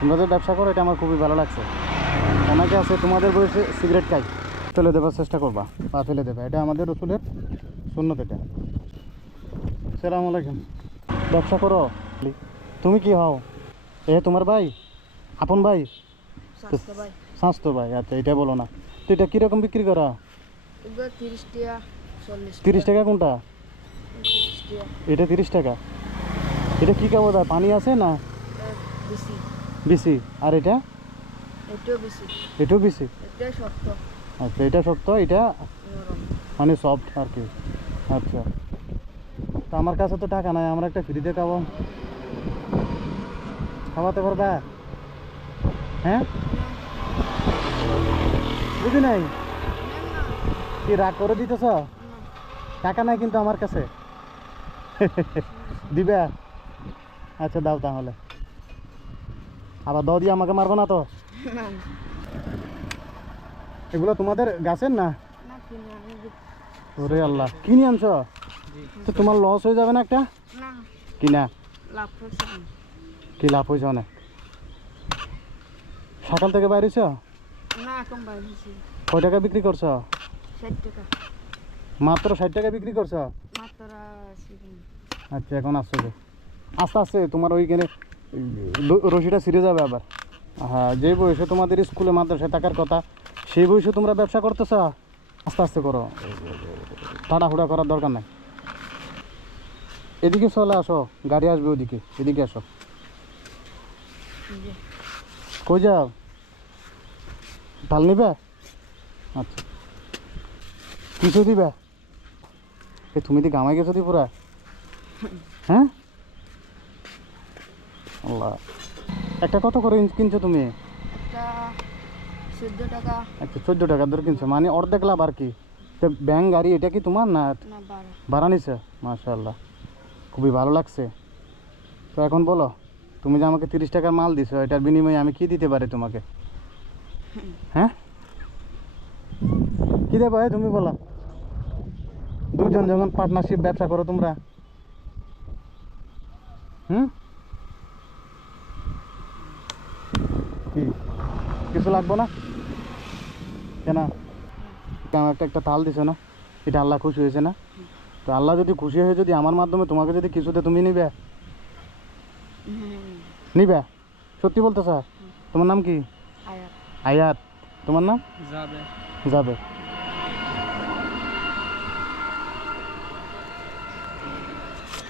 তোমরা যে ব্যবসা করো এটা আমার খুবই ভালো লাগছে। অনেকে আছে তোমাদের বয়সে সিগারেট খাই, ফেলে দেবার চেষ্টা করবা বা ফেলে দেবে, এটা আমাদের রসুলের সুন্নত। এটা আসসালামু আলাইকুম। ব্যবসা করো তুমি, কি হও? এ তোমার ভাই, আপন ভাই, স্বাস্থ্য ভাই? আচ্ছা, এটা বলো না তো, এটা কীরকম বিক্রি করা? 30 টাকা 40 30 টাকা কোনটা? 30 টাকা এটা 30 টাকা। এটা কী কাবো দা, পানি আছে না বেশি। বেশি? আর এটা এটাও বেশি, এটাও বেশি? এটা শক্ত আচ্ছা, এটা শক্ত, এটা নরম। মানে সফট আর কি। আচ্ছা, তো আমার কাছে তো টাকা নাই, আমরা একটা ফ্রিতে খাবো, খাওয়াতে পারবা? হ্যাঁ, বুঝি নাই, কি রাগ করে দিতেছ? টাকা নাই কিন্তু আমার কাছে, দিবে? আচ্ছা দাও তাহলে, আবার দাও দিয়ে আমাকে মারবো না তো? এগুলো তোমাদের গাছের না? ওরে আল্লাহ, কিনে আনছ তো তোমার লস হয়ে যাবে না একটা? কিনা কি লাভ হয়েছে অনেক? সকাল থেকে বাইরেছ? কয় টাকা বিক্রি করছ? 60 টাকা মাত্র 60 টাকা বিক্রি করছ? মাত্র। আচ্ছা, এখন আসছো যে আস্তে আস্তে তোমার ওইখানে রশিটা ছিঁড়ে যাবে আবার। হ্যাঁ, যে বয়সে তোমাদের স্কুলে মাদ্রাসায় থাকার কথা, সেই বয়সে তোমরা ব্যবসা করতেছ। আস্তে আস্তে করো, তাড়াহুড়া করার দরকার নাই। এদিকে চলে আসো, গাড়ি আসবে ওদিকে, এদিকে আসো। কই যাও? ঢাল নিবে? আচ্ছা, কিছু দিবে? তুমি তো গামাই গেছো দি পুরা। হ্যাঁ, আল্লাহ, একটা কত করে কিনছো তুমি? এটা 14 টাকা। আচ্ছা, 14 টাকা ধরে কিনছো, মানে অর্ধেক লাভ আর কি। তো ব্যাং গাড়ি এটা কি তোমার না? না, 12। ভাড়া নিছে? মাশাআল্লাহ, খুবই ভালো লাগছে। তো এখন বলো, তুমি যে আমাকে 30 টাকার মাল দিছো, এটার বিনিময়ে আমি কি দিতে পারি তোমাকে? হ্যাঁ, কি দেবো তুমি বলো? দুজন যখন পার্টনারশিপ ব্যবসা করো তোমরা, কি কিছু লাগবো না কেন? আমার একটা তাল দিছো না, এটা আল্লাহ খুশি হয়েছে না? তো আল্লাহ যদি খুশি হয়ে যদি আমার মাধ্যমে তোমাকে যদি কিছুতে, তুমি নিবে? নিবে? সত্যি বলতে স্যার? তোমার নাম কি? আয়াত। আয়াত। তোমার নাম? যাবে। যাবে।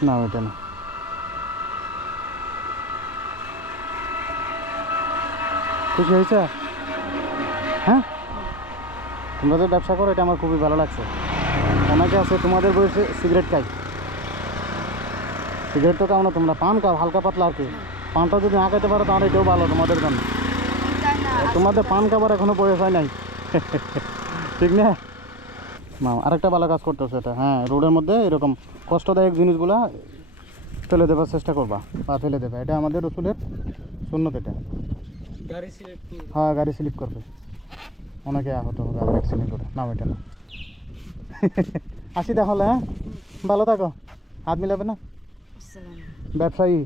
না, ওইটা না। খুশি হয়েছে? হ্যাঁ, তোমরা যে ব্যবসা করো এটা আমার খুবই ভালো লাগছে। অনেকে আছে তোমাদের বয়সে সিগারেট খাই, সিগারেট তো খাও না তোমরা, পান খাও হালকা পাতলা আর কি। পানটা যদি না খাইতে পারো তাহলে এটাও ভালো তোমাদের জন্য। তোমাদের পান খাবার এখনো বয়স হয় নাই, ঠিক না? মা আরেকটা ভালো কাজ করতেছে এটা। হ্যাঁ, রোডের মধ্যে এরকম কষ্টদায়ক জিনিসগুলা ফেলে দেবার চেষ্টা করবা বা ফেলে দেবে, এটা আমাদের রসুলের সুন্নত। এটা হ্যাঁ, গাড়ি স্লিপ করবে, অনেকে আহত হবে আবার অ্যাক্সিডেন্ট করে। নাম এটা না। আসি তাহলে, হ্যাঁ, ভালো থাকো, হাত মিলাবে না। আসসালাম। ব্যবসায়ী।